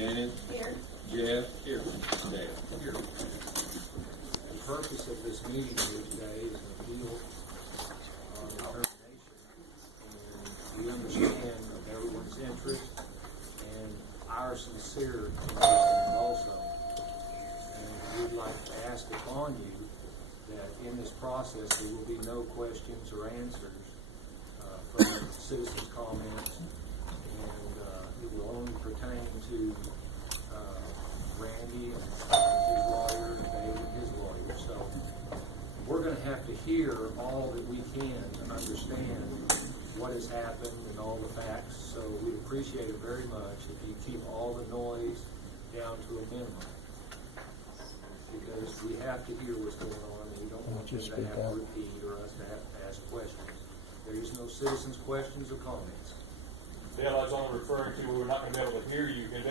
Janet. Here. Jeff. Here. Dale. Here. The purpose of this meeting here today is an appeal on determination, and we understand everyone's interest and our sincere interest in it also. And we'd like to ask upon you that in this process there will be no questions or answers from citizens' comments, and it will only pertain to Randy and his lawyer, and David and his lawyer. So we're going to have to hear all that we can to understand what has happened and all the facts. So we'd appreciate it very much if you keep all the noise down to a minimum, because we have to hear what's going on, and we don't want them to have to repeat or us to have to ask questions. There is no citizens' questions or comments. Dale, I was only referring to we're not going to be able to hear you. You can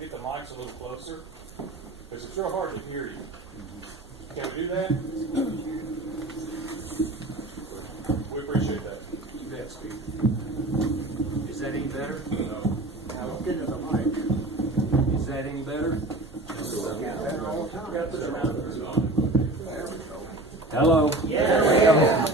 get the mics a little closer, because it's real hard to hear you. Can we do that? We appreciate that. You bet, Steve. Is that any better? No. Now, get to the mic. Is that any better? Get better all the time. There we go. Hello? Yeah.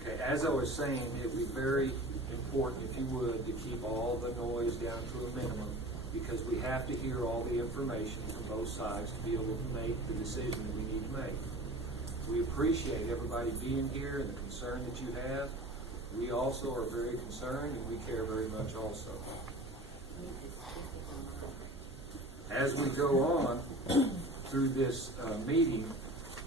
Okay, as I was saying, it would be very important, if you would, to keep all the noise down to a minimum, because we have to hear all the information from both sides to be able to make the decision that we need to make. We appreciate everybody being here and the concern that you have. We also are very concerned, and we care very much also. As we go on through this meeting,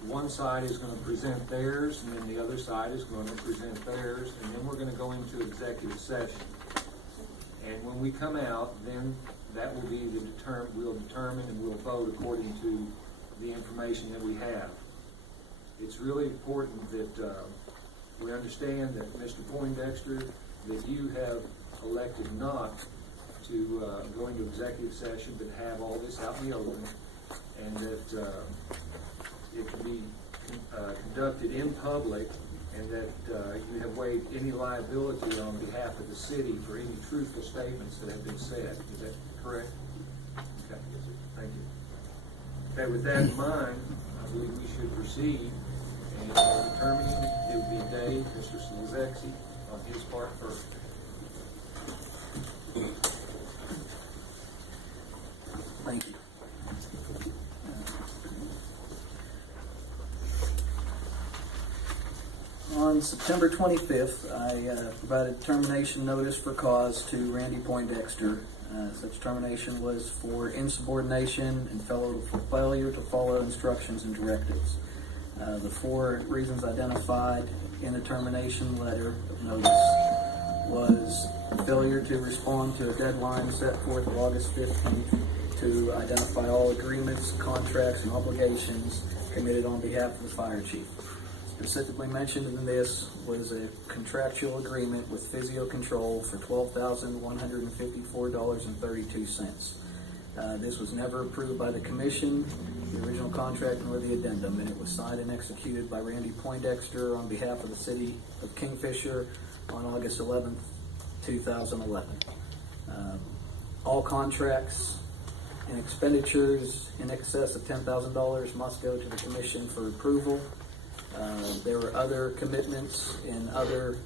one side is going to present theirs, and then the other side is going to present theirs, and then we're going to go into executive session. And when we come out, then that will be we'll determine and we'll vote according to the information that we have. It's really important that we understand that Mr. Poindexter, that you have elected not to go into executive session, but have all this out in the open, and that it can be conducted in public, and that you have waived any liability on behalf of the city for any truthful statements that have been said. Is that correct? Okay. Thank you. Okay, with that in mind, I believe we should proceed, and determining it would be Dave, Mr. Slezexi, on his part first. Thank you. On September 25th, I provided termination notice for cause to Randy Poindexter. Such termination was for insubordination and failure to follow instructions and directives. The four reasons identified in the termination letter of notice was failure to respond to a deadline set forth of August 15th to identify all agreements, contracts, and obligations committed on behalf of the fire chief. Specifically mentioned in this was a contractual agreement with Physio Control for $12,154.32. This was never approved by the commission, the original contract, nor the addendum, and it was signed and executed by Randy Poindexter on behalf of the city of Kingfisher on August 11th, 2011. All contracts and expenditures in excess of $10,000 must go to the commission for approval. There were other commitments and other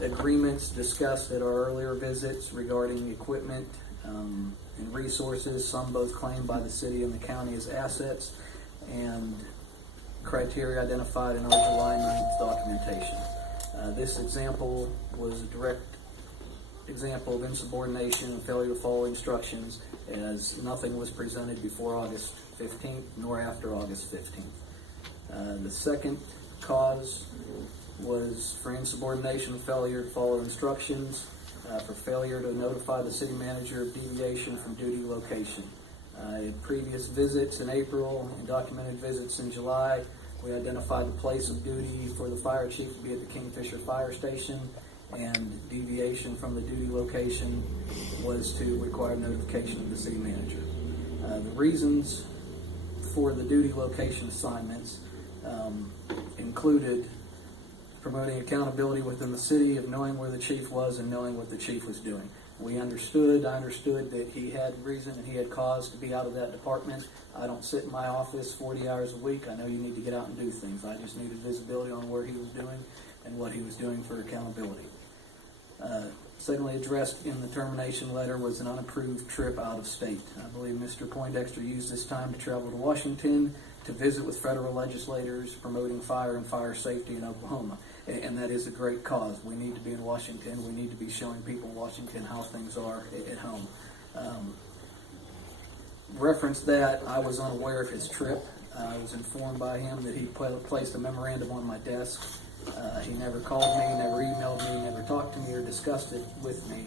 agreements discussed at our earlier visits regarding equipment and resources, some both claimed by the city and the county as assets, and criteria identified in our July 9th documentation. This example was a direct example of insubordination and failure to follow instructions, as nothing was presented before August 15th nor after August 15th. The second cause was for insubordination and failure to follow instructions, for failure to notify the city manager of deviation from duty location. In previous visits in April and documented visits in July, we identified the place of duty for the fire chief to be at the Kingfisher Fire Station, and deviation from the duty location was to require notification of the city manager. The reasons therefore, the duty location assignments included promoting accountability within the city of knowing where the chief was and knowing what the chief was doing. I understood that he had reason and he had cause to be out of that department. I don't sit in my office 40 hours a week. I know you need to get out and do things. I just needed visibility on where he was doing and what he was doing for accountability. Secondly, addressed in the termination letter was an unapproved trip out of state. I believe Mr. Poindexter used this time to travel to Washington to visit with federal legislators promoting fire and fire safety in Oklahoma. And that is a great cause. We need to be in Washington. We need to be showing people in Washington how things are at home. Reference that, I was unaware of his trip. I was informed by him that he placed a memorandum on my desk. He never called me, never emailed me, never talked to me or discussed it with me.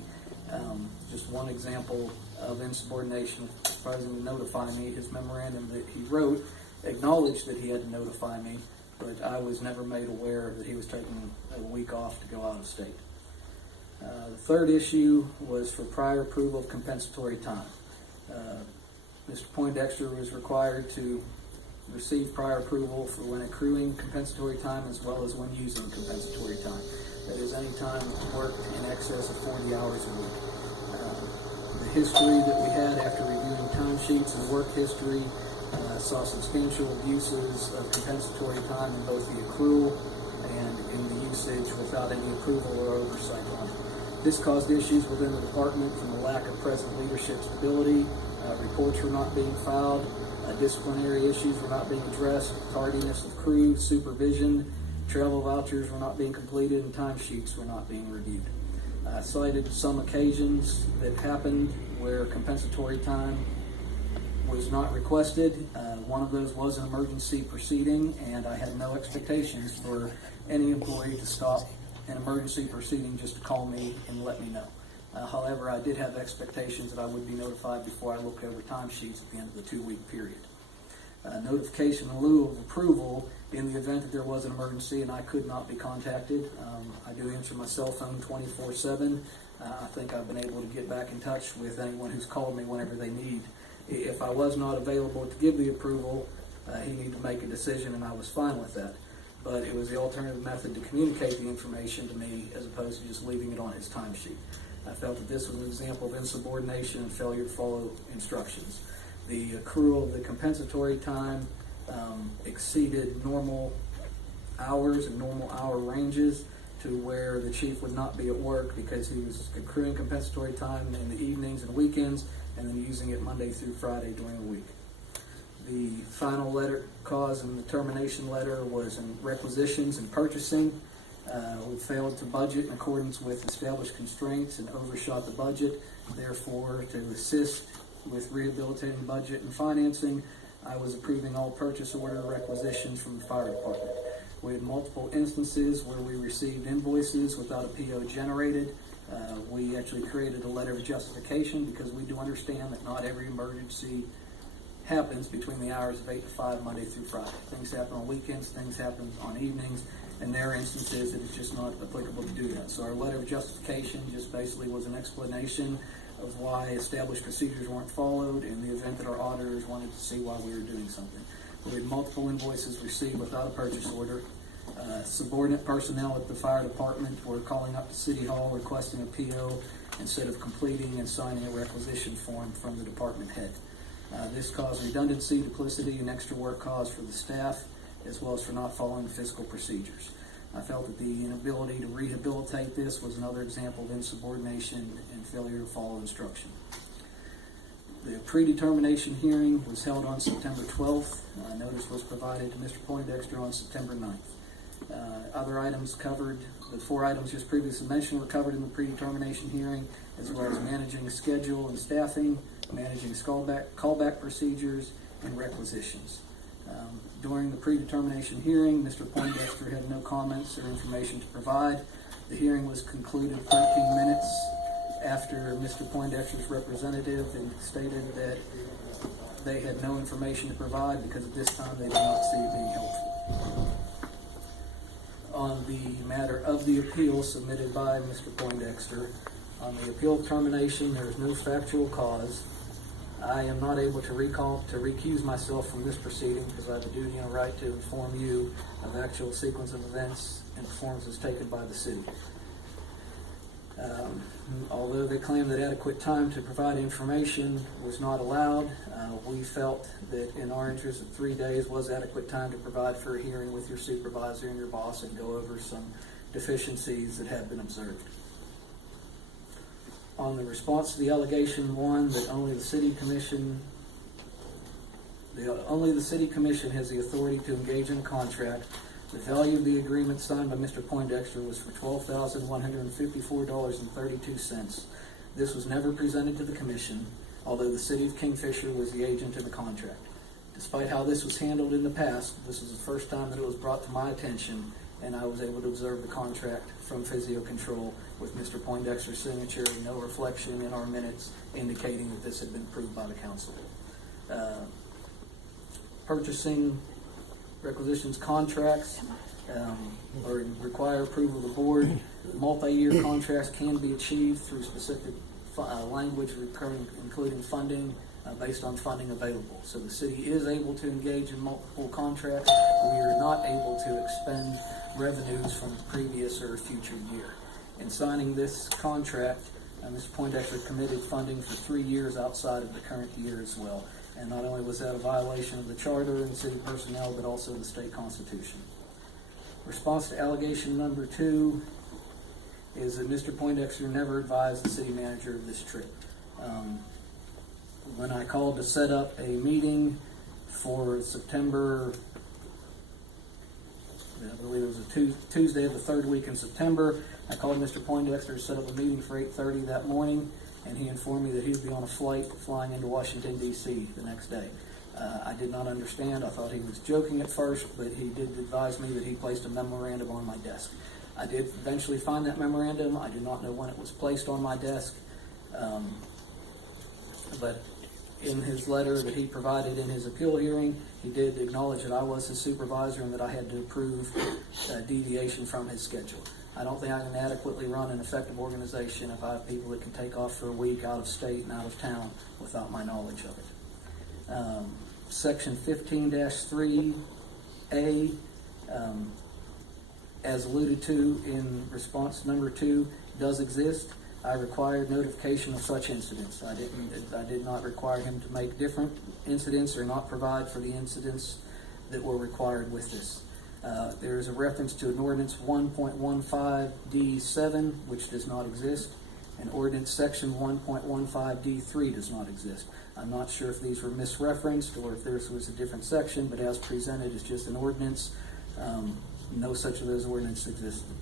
Just one example of insubordination, surprising to notify me. His memorandum that he wrote acknowledged that he had to notify me, but I was never made aware that he was taking a week off to go out of state. The third issue was for prior approval of compensatory time. Mr. Poindexter was required to receive prior approval for when accruing compensatory time as well as when using compensatory time. That is any time worked in excess of 40 hours a week. The history that we had after reviewing timesheets and work history saw substantial abuses of compensatory time in both the accrual and in the usage without any approval or oversight on it. This caused issues within the department from the lack of present leadership stability. Reports were not being filed. Disciplinary issues were not being addressed, tardiness of crew, supervision, travel vouchers were not being completed, and timesheets were not being reviewed. I cited some occasions that happened where compensatory time was not requested. One of those was an emergency proceeding, and I had no expectations for any employee to stop an emergency proceeding just to call me and let me know. However, I did have expectations that I would be notified before I looked over timesheets at the end of the 2-week period. Notification in lieu of approval in the event that there was an emergency and I could not be contacted. I do answer my cell phone 24/7. I think I've been able to get back in touch with anyone who's called me whenever they need. If I was not available to give the approval, he needed to make a decision, and I was fine with that. But it was the alternative method to communicate the information to me as opposed to just leaving it on his timesheet. I felt that this was an example of insubordination and failure to follow instructions. The accrual of the compensatory time exceeded normal hours and normal hour ranges to where the chief would not be at work because he was accruing compensatory time in the evenings and weekends and then using it Monday through Friday during the week. The final letter cause in the termination letter was in requisitions and purchasing. We failed to budget in accordance with established constraints and overshot the budget. Therefore, to assist with rehabilitating budget and financing, I was approving all purchase order requisitions from the fire department. We had multiple instances where we received invoices without a PO generated. We actually created a letter of justification because we do understand that not every emergency happens between the hours of 8 to 5 Monday through Friday. Things happen on weekends, things happen on evenings, and there are instances that it's just not applicable to do that. So our letter of justification just basically was an explanation of why established procedures weren't followed in the event that our auditors wanted to see why we were doing something. We had multiple invoices received without a purchase order. Subordinate personnel at the fire department were calling up to City Hall requesting a PO instead of completing and signing a requisition form from the department head. This caused redundancy, duplicity, and extra work costs for the staff, as well as for not following fiscal procedures. I felt that the inability to rehabilitate this was another example of insubordination and failure to follow instruction. The predetermination hearing was held on September 12th. Notice was provided to Mr. Poindexter on September 9th. Other items covered, the 4 items just previously mentioned were covered in the predetermination hearing, as well as managing schedule and staffing, managing callback procedures, and requisitions. During the predetermination hearing, Mr. Poindexter had no comments or information to provide. The hearing was concluded 13 minutes after Mr. Poindexter's representative stated that they had no information to provide because at this time they did not see it being helpful. On the matter of the appeal submitted by Mr. Poindexter, on the appeal of termination, there is no factual cause. I am not able to recuse myself from this proceeding because I have a duty and a right to inform you of the actual sequence of events and performances taken by the city. Although they claim that adequate time to provide information was not allowed, we felt that in our interest, 3 days was adequate time to provide for a hearing with your supervisor and your boss and go over some deficiencies that have been observed. On the response to the allegation one, that only the city commission has the authority to engage in a contract. The value of the agreement signed by Mr. Poindexter was for $12,154.32. This was never presented to the commission, although the city of Kingfisher was the agent in the contract. Despite how this was handled in the past, this was the first time that it was brought to my attention, and I was able to observe the contract from Physio Control with Mr. Poindexter's signature and no reflection in our minutes indicating that this had been approved by the council. Purchasing requisitions contracts or require approval of the board. Multi-year contracts can be achieved through specific language including funding based on funding available. So the city is able to engage in multiple contracts. We are not able to expend revenues from the previous or future year. In signing this contract, Mr. Poindexter committed funding for 3 years outside of the current year as well. And not only was that a violation of the charter and city personnel, but also the state constitution. Response to allegation number 2 is that Mr. Poindexter never advised the city manager of this trip. When I called to set up a meeting for September, I believe it was a Tuesday of the 3rd week in September, I called Mr. Poindexter to set up a meeting for 8:30 that morning, and he informed me that he would be on a flight flying into Washington, D.C. the next day. I did not understand. I thought he was joking at first, but he did advise me that he placed a memorandum on my desk. I did eventually find that memorandum. I do not know when it was placed on my desk, but in his letter that he provided in his appeal hearing, he did acknowledge that I was his supervisor and that I had to approve deviation from his schedule. I don't think I can adequately run an effective organization if I have people that can take off for a week out of state and out of town without my knowledge of it. Section 15-3A, as alluded to in response number 2, does exist. I required notification of such incidents. I did not require him to make different incidents or not provide for the incidents that were required with this. There is a reference to an ordinance 1.15D7, which does not exist, and ordinance section 1.15D3 does not exist. I'm not sure if these were misreferenced or if this was a different section, but as presented, it's just an ordinance. No such of those ordinances existed.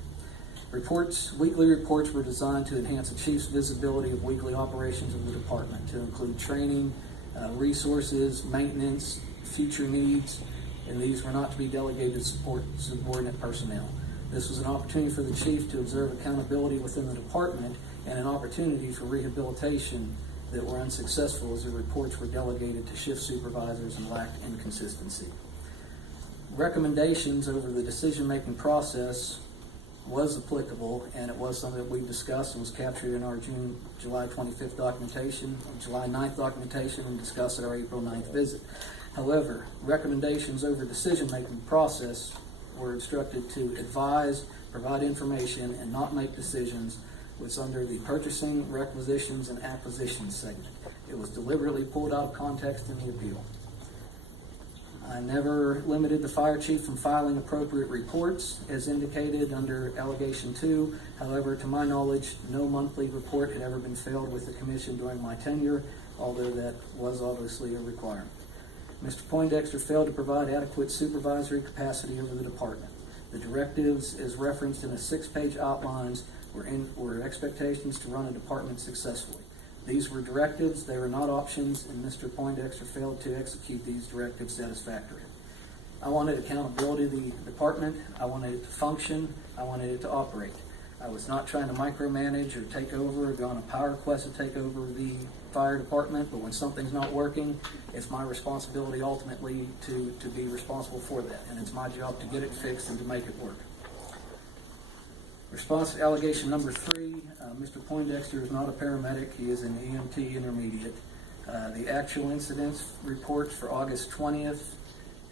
Weekly reports were designed to enhance the chief's visibility of weekly operations of the department, to include training, resources, maintenance, future needs, and these were not to be delegated to support subordinate personnel. This was an opportunity for the chief to observe accountability within the department and an opportunity for rehabilitation that were unsuccessful as the reports were delegated to shift supervisors and lacked inconsistency. Recommendations over the decision-making process was applicable, and it was something that we discussed and was captured in our July 25th documentation, July 9th documentation, and discussed at our April 9th visit. However, recommendations over decision-making process were instructed to advise, provide information, and not make decisions was under the purchasing, requisitions, and acquisitions segment. It was deliberately pulled out of context in the appeal. I never limited the fire chief from filing appropriate reports as indicated under allegation 2. However, to my knowledge, no monthly report had ever been filed with the commission during my tenure, although that was obviously a requirement. Mr. Poindexter failed to provide adequate supervisory capacity over the department. The directives, as referenced in the 6-page outlines, were expectations to run a department successfully. These were directives, they were not options, and Mr. Poindexter failed to execute these directives satisfactorily. I wanted accountability of the department, I wanted it to function, I wanted it to operate. I was not trying to micromanage or take over or go on a power quest to take over the fire department, but when something's not working, it's my responsibility ultimately to be responsible for that, and it's my job to get it fixed and to make it work. Response to allegation number 3, Mr. Poindexter is not a paramedic, he is an EMT intermediate. The actual incidents reports for August 20th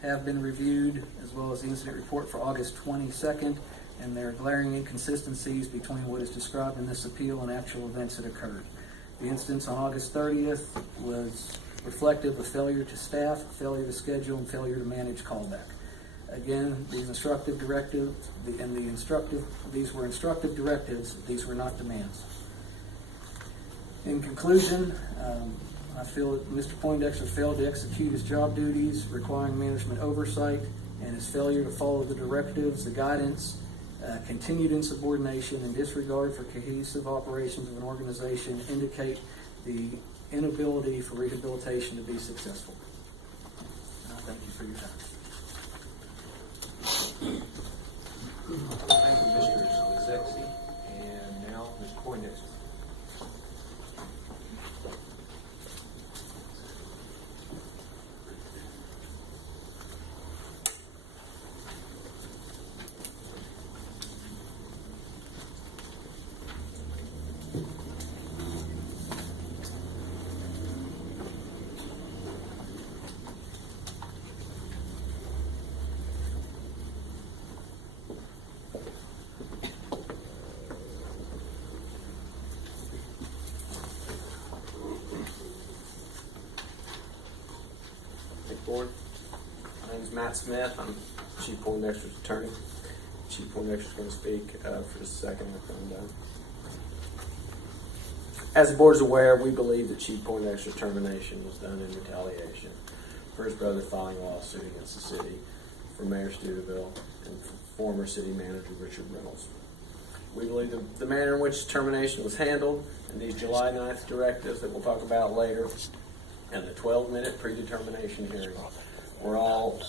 have been reviewed, as well as the incident report for August 22nd, and there are glaring inconsistencies between what is described in this appeal and actual events that occurred. The incidents on August 30th was reflective of failure to staff, failure to schedule, and failure to manage callback. Again, these instructive directives, these were instructive directives, these were not demands. In conclusion, I feel that Mr. Poindexter failed to execute his job duties requiring management oversight, and his failure to follow the directives, the guidance, continued insubordination and disregard for cohesive operations of an organization indicate the inability for rehabilitation to be successful. And I thank you for your time. Thank you, Mr. Zexi. And now, Mr. Poindexter. Board. My name is Matt Smith. I'm Chief Poindexter's attorney. Chief Poindexter's going to speak for just a second after I'm done. As the board is aware, we believe that Chief Poindexter's termination was done in retaliation for his brother filing a lawsuit against the city for Mayor Steubenville and former city manager Richard Reynolds. We believe the manner in which termination was handled and these July 9th directives that we'll talk about later and the 12-minute predetermination hearing were all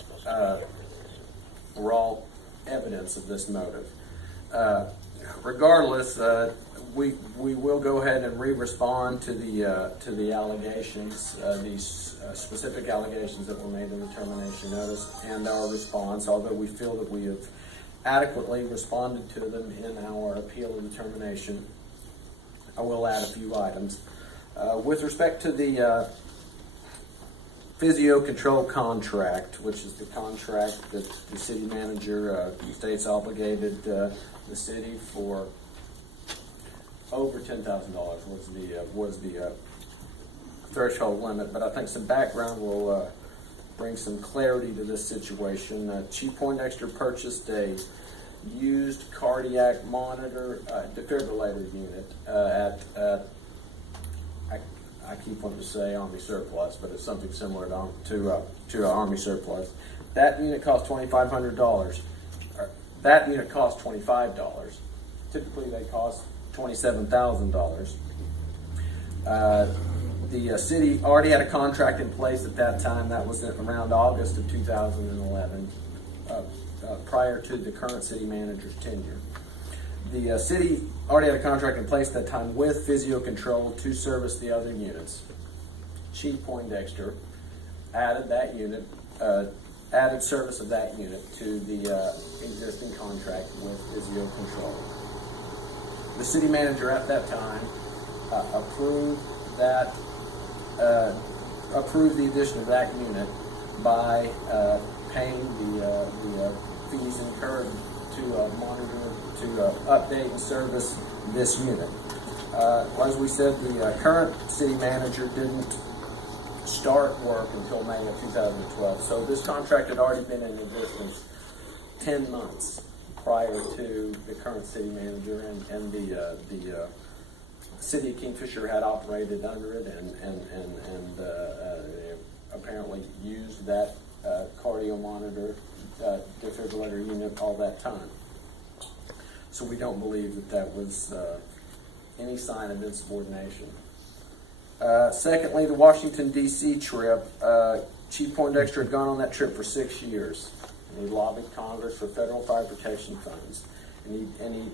evidence of this motive. Regardless, we will go ahead and respond to the allegations, these specific allegations that were made in the termination notice, and our response. Although we feel that we have adequately responded to them in our appeal of the termination, I will add a few items with respect to the physio control contract, which is the contract that the city manager states obligated the city for over $10,000 was the threshold limit. But I think some background will bring some clarity to this situation. Chief Poindexter purchased a used cardiac monitor defibrillator unit at I keep wanting to say Army surplus, but it's something similar to Army surplus. That unit cost $2,500. That unit cost $25. Typically, they cost $27,000. The city already had a contract in place at that time. That was around August of 2011, prior to the current city manager's tenure. The city already had a contract in place at that time with Physio Control to service the other units. Chief Poindexter added that unit, added service of that unit to the existing contract with Physio Control. The city manager at that time approved the addition of that unit by paying the fees incurred to monitor, to update and service this unit. As we said, the current city manager didn't start work until May of 2012. So this contract had already been in existence 10 months prior to the current city manager, and the city of Kingfisher had operated under it and apparently used that cardio monitor defibrillator unit all that time. So we don't believe that was any sign of insubordination. Secondly, the Washington, D.C. trip. Chief Poindexter had gone on that trip for 6 years. And he lobbied Congress for federal fire protection funds. And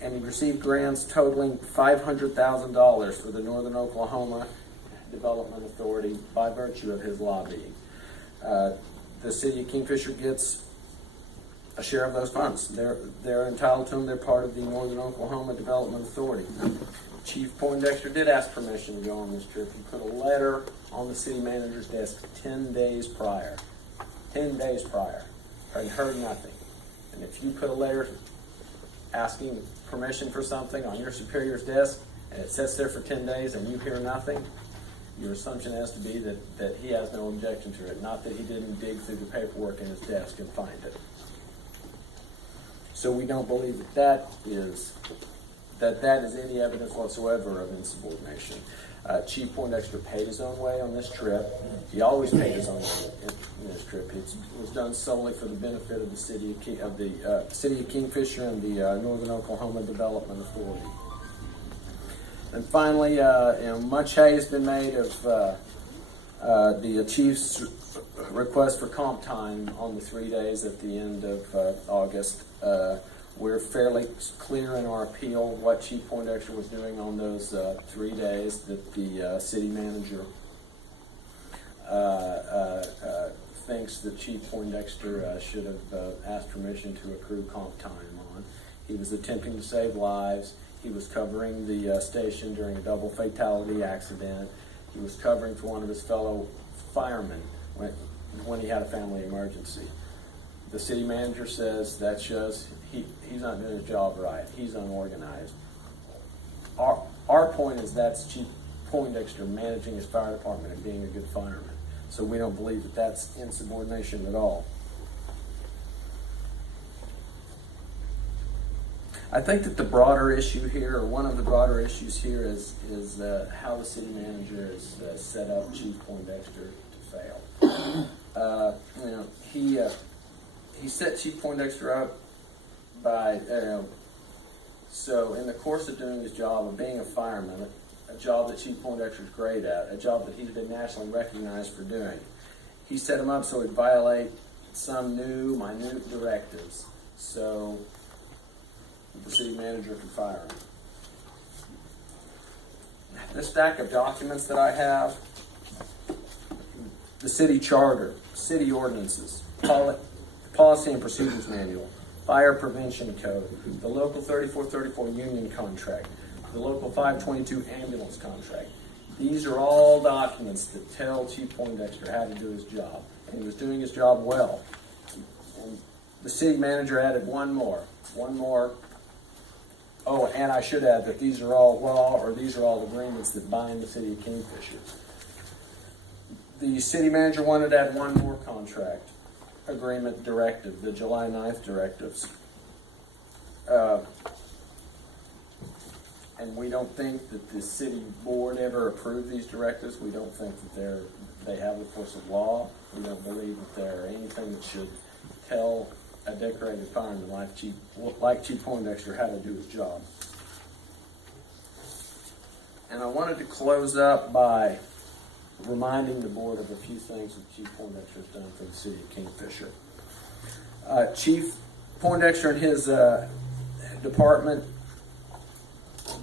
he received grants totaling $500,000 for the Northern Oklahoma Development Authority by virtue of his lobbying. The city of Kingfisher gets a share of those funds. They're entitled to them. They're part of the Northern Oklahoma Development Authority. Chief Poindexter did ask permission to go on this trip. He put a letter on the city manager's desk 10 days prior. 10 days prior. And heard nothing. And if you put a letter asking permission for something on your superior's desk, and it sits there for 10 days and you hear nothing, your assumption has to be that he has no objection to it, not that he didn't dig through the paperwork in his desk and find it. So we don't believe that is any evidence whatsoever of insubordination. Chief Poindexter paid his own way on this trip. He always paid his own way in this trip. It was done solely for the benefit of the city of Kingfisher and the Northern Oklahoma Development Authority. And finally, much hay has been made of the chief's request for comp time on the 3 days at the end of August. We're fairly clear in our appeal what Chief Poindexter was doing on those 3 days, that the city manager thinks that Chief Poindexter should have asked permission to accrue comp time on. He was attempting to save lives. He was covering the station during a double fatality accident. He was covering for one of his fellow firemen when he had a family emergency. The city manager says that shows he's not doing his job right. He's unorganized. Our point is that's Chief Poindexter managing his fire department and being a good fireman. So we don't believe that that's insubordination at all. I think that the broader issue here, or one of the broader issues here, is how the city manager has set up Chief Poindexter to fail. He set Chief Poindexter up by, so in the course of doing his job of being a fireman, a job that Chief Poindexter is great at, a job that he's been nationally recognized for doing, he set him up so he'd violate some new, minute directives, so the city manager could fire him. This stack of documents that I have, the city charter, city ordinances, policy and procedures manual, fire prevention code, the local 3434 union contract, the local 522 ambulance contract. These are all documents that tell Chief Poindexter how to do his job, and he was doing his job well. And the city manager added one more. Oh, and I should add that these are all law, or these are all agreements that bind the city of Kingfisher. The city manager wanted to add one more contract agreement directive, the July 9th directives. And we don't think that the city board ever approved these directives. We don't think that they have the force of law. We don't believe that they're anything that should tell a decorated fireman like Chief Poindexter how to do his job. And I wanted to close up by reminding the board of a few things that Chief Poindexter has done for the city of Kingfisher. Chief Poindexter and his department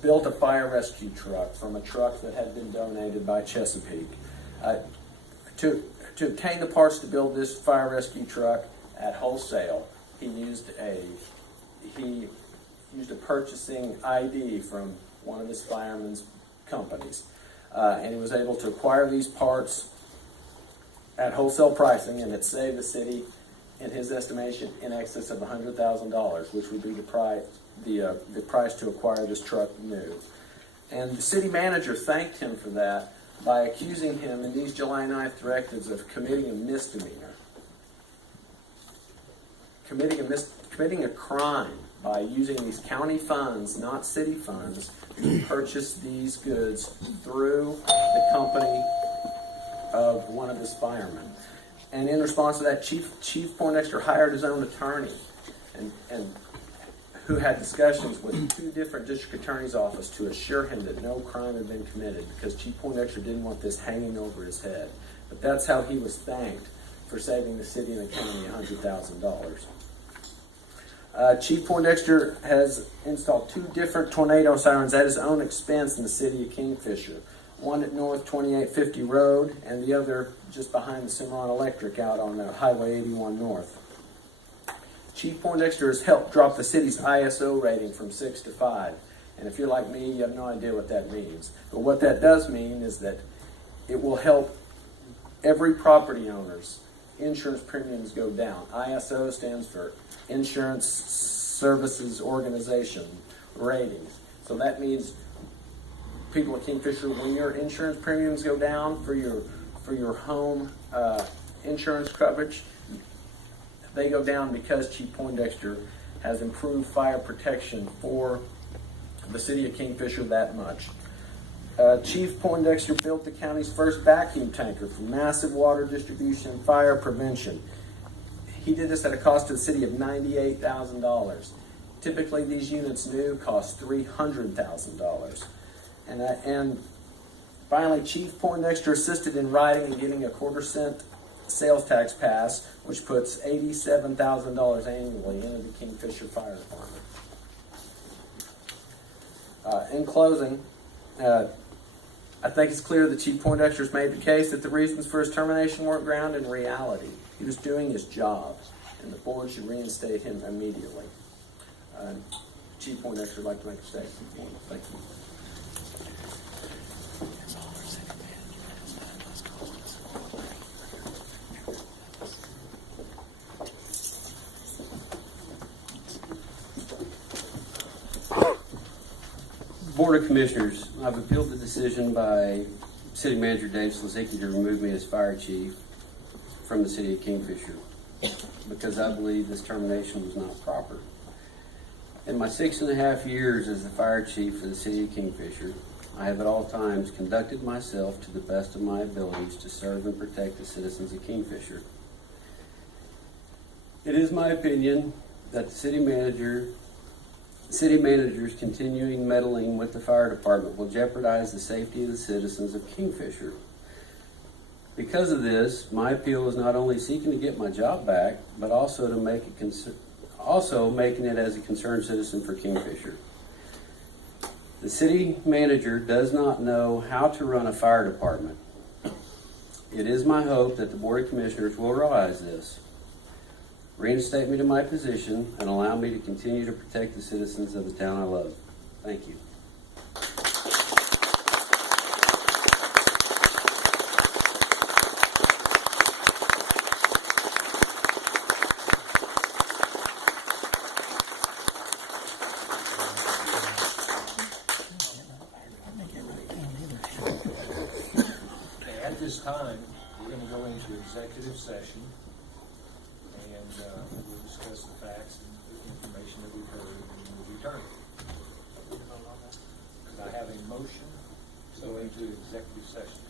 built a fire rescue truck from a truck that had been donated by Chesapeake. To obtain the parts to build this fire rescue truck at wholesale, he used a purchasing ID from one of his firemen's companies, and he was able to acquire these parts at wholesale pricing, and it saved the city, in his estimation, in excess of $100,000, which would be the price to acquire this truck new. And the city manager thanked him for that by accusing him in these July 9th directives of committing a misdemeanor. Committing a crime by using these county funds, not city funds, to purchase these goods through the company of one of his firemen. And in response to that, Chief Poindexter hired his own attorney, and who had discussions with two different district attorney's offices to assure him that no crime had been committed, because Chief Poindexter didn't want this hanging over his head. But that's how he was thanked for saving the city and the county $100,000. Chief Poindexter has installed 2 different tornado sirens at his own expense in the city of Kingfisher. One at North 2850 Road, and the other just behind the Cimarron Electric out on Highway 81 North. Chief Poindexter has helped drop the city's ISO rating from 6 to 5. And if you're like me, you have no idea what that means. But what that does mean is that it will help every property owner's insurance premiums go down. ISO stands for Insurance Services Organization ratings. So that means people at Kingfisher, when your insurance premiums go down for your home insurance coverage, they go down because Chief Poindexter has improved fire protection for the city of Kingfisher that much. Chief Poindexter built the county's first vacuum tanker for massive water distribution and fire prevention. He did this at a cost to the city of $98,000. Typically, these units new cost $300,000. And finally, Chief Poindexter assisted in writing and getting a 1/4-cent sales tax pass, which puts $87,000 annually into the Kingfisher Fire Department. In closing, I think it's clear that Chief Poindexter's made the case that the reasons for his termination weren't grounded in reality. He was doing his job, and the board should reinstate him immediately. Chief Poindexter would like to make a statement. Thank you. Board of Commissioners, I've appealed the decision by City Manager Dave Slezicki to remove me as fire chief from the city of Kingfisher because I believe this termination was not proper. In my 6.5 years as the fire chief for the city of Kingfisher, I have at all times conducted myself to the best of my abilities to serve and protect the citizens of Kingfisher. It is my opinion that the city manager's continuing meddling with the fire department will jeopardize the safety of the citizens of Kingfisher. Because of this, my appeal is not only seeking to get my job back, but also to make making it as a concerned citizen for Kingfisher. The city manager does not know how to run a fire department. It is my hope that the Board of Commissioners will realize this, reinstate me to my position, and allow me to continue to protect the citizens of the town I love. Thank you. At this time, we're going to go into executive session, and we'll discuss the facts and the information that we've heard, and we'll return. Could I have a motion to go into executive session?